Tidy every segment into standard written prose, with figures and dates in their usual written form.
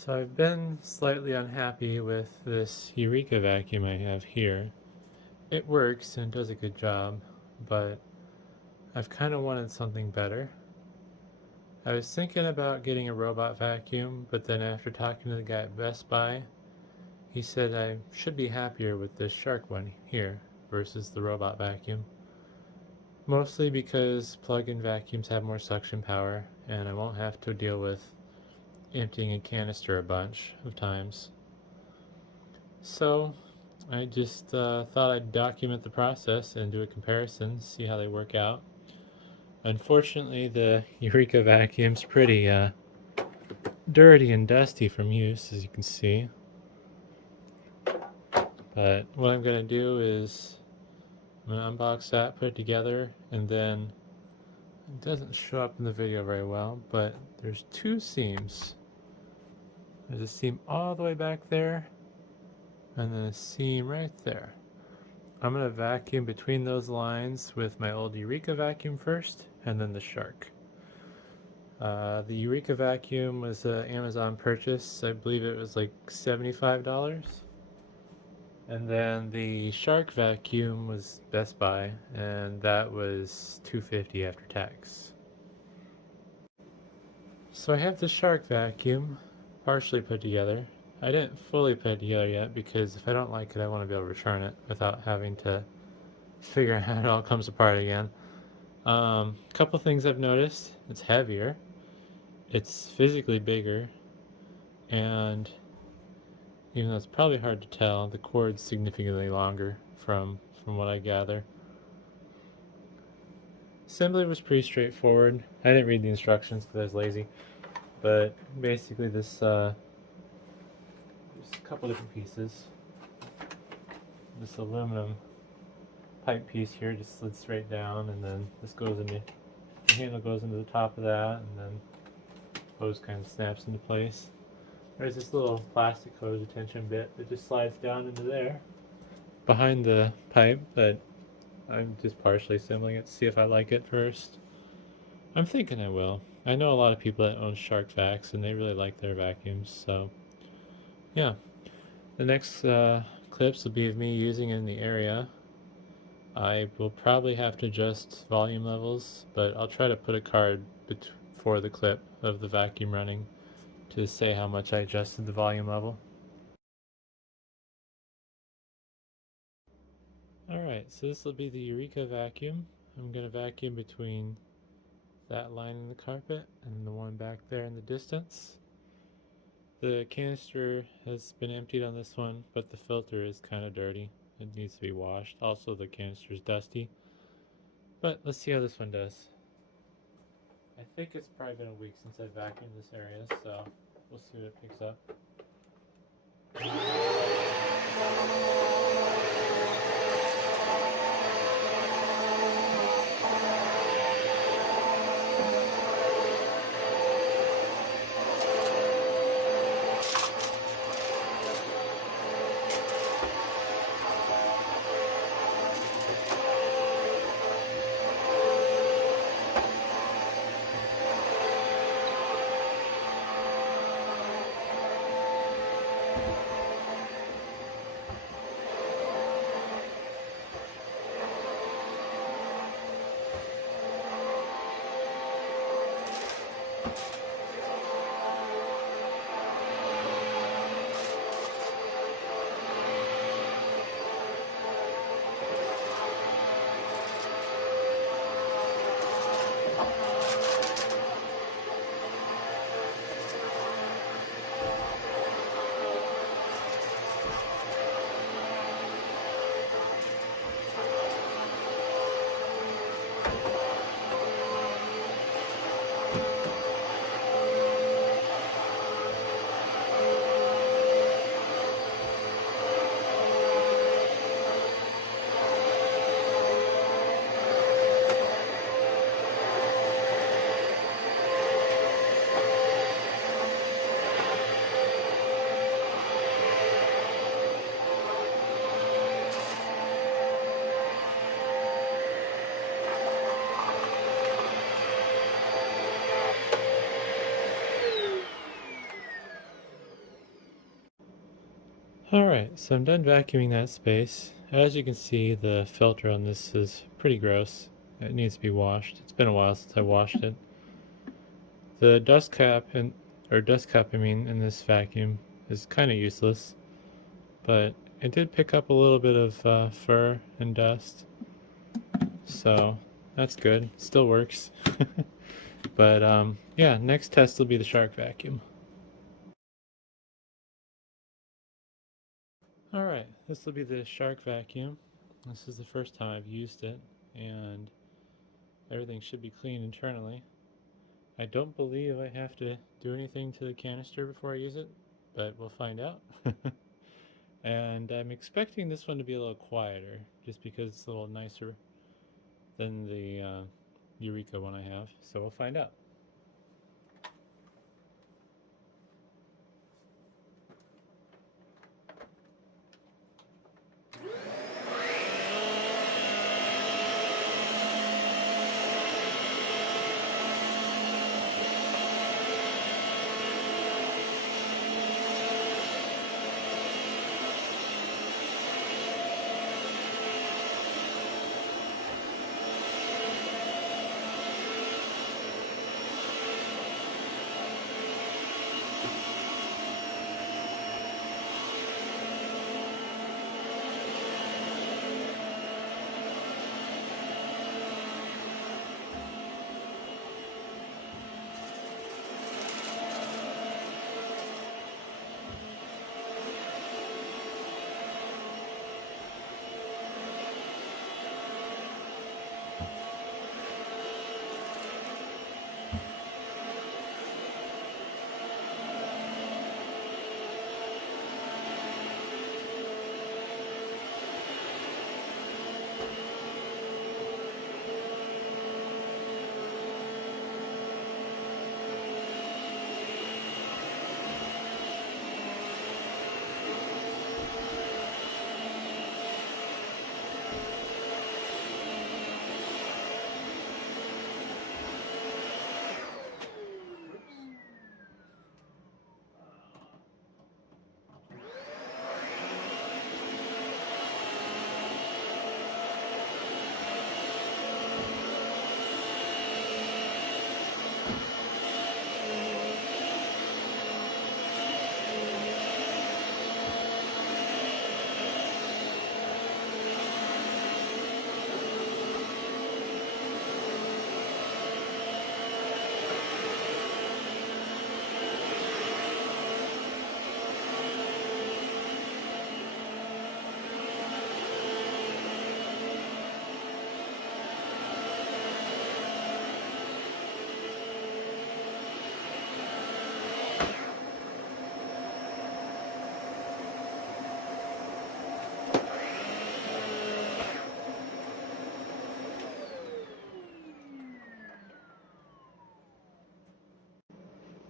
So I've been slightly unhappy with this Eureka vacuum I have here. It works and does a good job, but I've kind of wanted something better. I was thinking about getting a robot vacuum, but then after talking to the guy at Best Buy, he said I should be happier with this Shark one here versus the robot vacuum. Mostly because plug-in vacuums have more suction power and I won't have to deal with emptying a canister a bunch of times. So I just thought I'd document the process and do a comparison, see how they work out. Unfortunately, the Eureka vacuum's pretty dirty and dusty from use, as you can see. But what I'm going to do is I'm going to unbox that, put it together, and then it doesn't show up in the video very well, but there's two seams. There's a seam all the way back there, and then a seam right there. I'm going to vacuum between those lines with my old Eureka vacuum first, and then the Shark. The Eureka vacuum was an Amazon purchase. I believe it was like $75. And then the Shark vacuum was Best Buy, and that was $250 after tax. So I have the Shark vacuum partially put together. I didn't fully put it together yet because if I don't like it, I want to be able to return it without having to figure out how it all comes apart again. Couple things I've noticed. It's heavier. It's physically bigger. And even though it's probably hard to tell, the cord's significantly longer from what I gather. Assembly was pretty straightforward. I didn't read the instructions because I was lazy. But basically there's a couple different pieces. This aluminum pipe piece here just slid straight down, and then this goes into the handle goes into the top of that, and then hose kind of snaps into place. There's this little plastic hose retention bit that just slides down into there behind the pipe, but I'm just partially assembling it to see if I like it first. I'm thinking I will. I know a lot of people that own Shark Vacs and they really like their vacuums, so yeah. The next clips will be of me using it in the area. I will probably have to adjust volume levels, but I'll try to put a card for the clip of the vacuum running to say how much I adjusted the volume level. Alright, so this will be the Eureka vacuum. I'm going to vacuum between that line in the carpet and the one back there in the distance. The canister has been emptied on this one, but the filter is kind of dirty. It needs to be washed. Also, the canister is dusty. But let's see how this one does. I think it's probably been a week since I vacuumed this area, so we'll see what it picks up. Alright, so I'm done vacuuming that space. As you can see, the filter on this is pretty gross. It needs to be washed. It's been a while since I washed it. The dust cap, in this vacuum is kind of useless, but it did pick up a little bit of fur and dust, so that's good. Still works. But yeah, next test will be the shark vacuum. Alright, this will be the shark vacuum. This is the first time I've used it, and everything should be clean internally. I don't believe I have to do anything to the canister before I use it, but we'll find out. And I'm expecting this one to be a little quieter, just because it's a little nicer than the Eureka one I have, so we'll find out.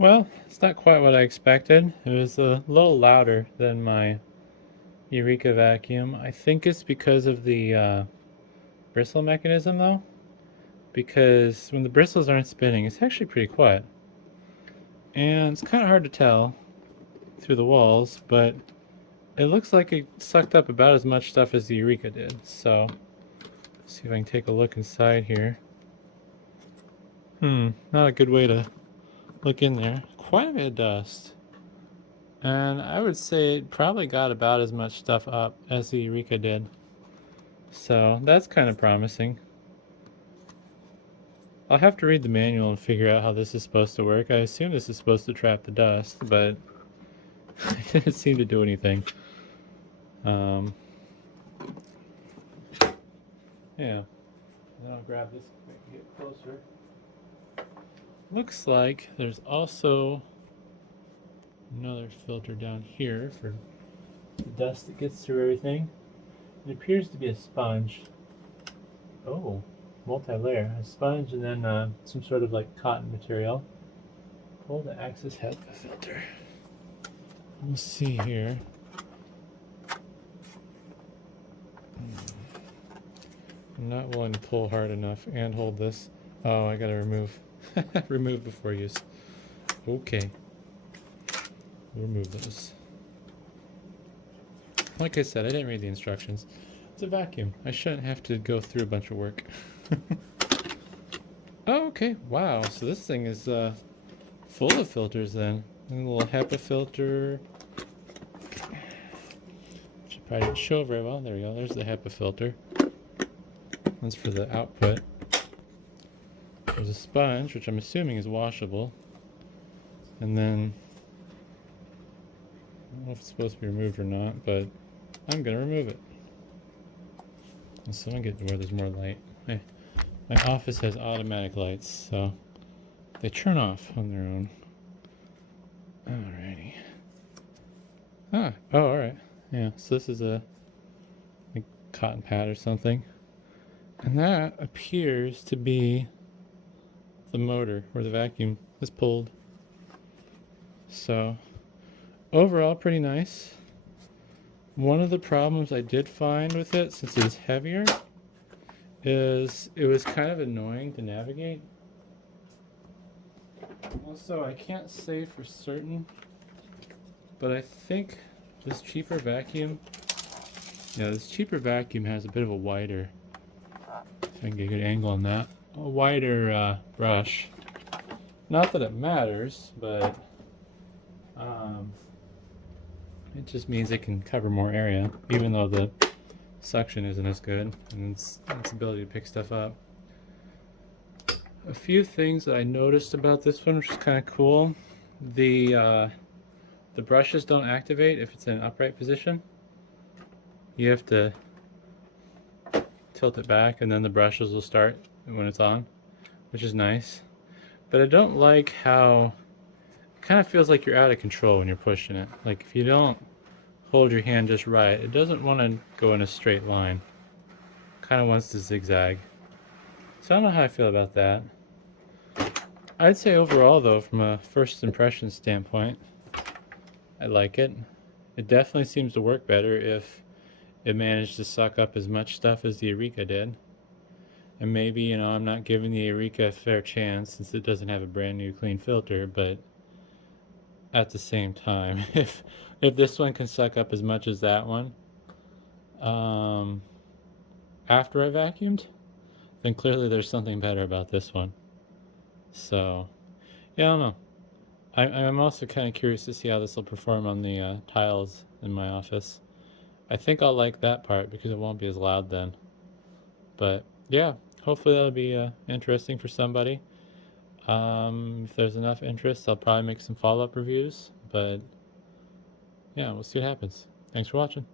Well, it's not quite what I expected. It was a little louder than my Eureka vacuum. I think it's because of the bristle mechanism though, because when the bristles aren't spinning, it's actually pretty quiet. And it's kind of hard to tell through the walls, but it looks like it sucked up about as much stuff as the Eureka did. So, let's see if I can take a look inside here. Not a good way to look in there. Quite a bit of dust. And I would say it probably got about as much stuff up as the Eureka did. So that's kind of promising. I'll have to read the manual and figure out how this is supposed to work. I assume this is supposed to trap the dust, but it didn't seem to do anything. Yeah. Then I'll grab this quick to get closer. Looks like there's also another filter down here for the dust that gets through everything. It appears to be a sponge. Oh, multi-layer. A sponge and then some sort of like cotton material. Pull the access HEPA filter. Let's see here. I'm not willing to pull hard enough and hold this. Oh, I gotta remove. Remove before use. Okay. Remove those. like I said, I didn't read the instructions. It's a vacuum. I shouldn't have to go through a bunch of work. Oh, okay. Wow. So this thing is full of filters then. A little HEPA filter. Should probably didn't show very well. There we go. There's the HEPA filter. That's for the output. There's a sponge, which I'm assuming is washable. And then, I don't know if it's supposed to be removed or not, but I'm going to remove it. And so I get to where there's more light. My office has automatic lights, so they turn off on their own. Alrighty. Oh, alright. Yeah, so this is a cotton pad or something. And that appears to be the motor where the vacuum is pulled. So, overall, pretty nice. One of the problems I did find with it, since it is heavier, is it was kind of annoying to navigate. Also, I can't say for certain, but I think this cheaper vacuum, this cheaper vacuum has a bit of a wider, if I can get a good angle on that, a wider brush. Not that it matters, but it just means it can cover more area, even though the suction isn't as good, and its ability to pick stuff up. A few things that I noticed about this one, which is kind of cool. The brushes don't activate if it's in an upright position. You have to tilt it back, and then the brushes will start when it's on, which is nice. But I don't like how it kind of feels like you're out of control when you're pushing it. Like if you don't hold your hand just right, it doesn't want to go in a straight line. Kind of wants to zigzag. So I don't know how I feel about that. I'd say overall though, from a first impression standpoint, I like it. It definitely seems to work better if it managed to suck up as much stuff as the Eureka did. And maybe, I'm not giving the Eureka a fair chance since it doesn't have a brand new clean filter, but at the same time, if this one can suck up as much as that one after I vacuumed, then clearly there's something better about this one. So, yeah, I don't know. I'm also kind of curious to see how this will perform on the tiles in my office. I think I'll like that part because it won't be as loud then. But yeah, hopefully that'll be interesting for somebody. If there's enough interest, I'll probably make some follow-up reviews. But yeah, we'll see what happens. Thanks for watching.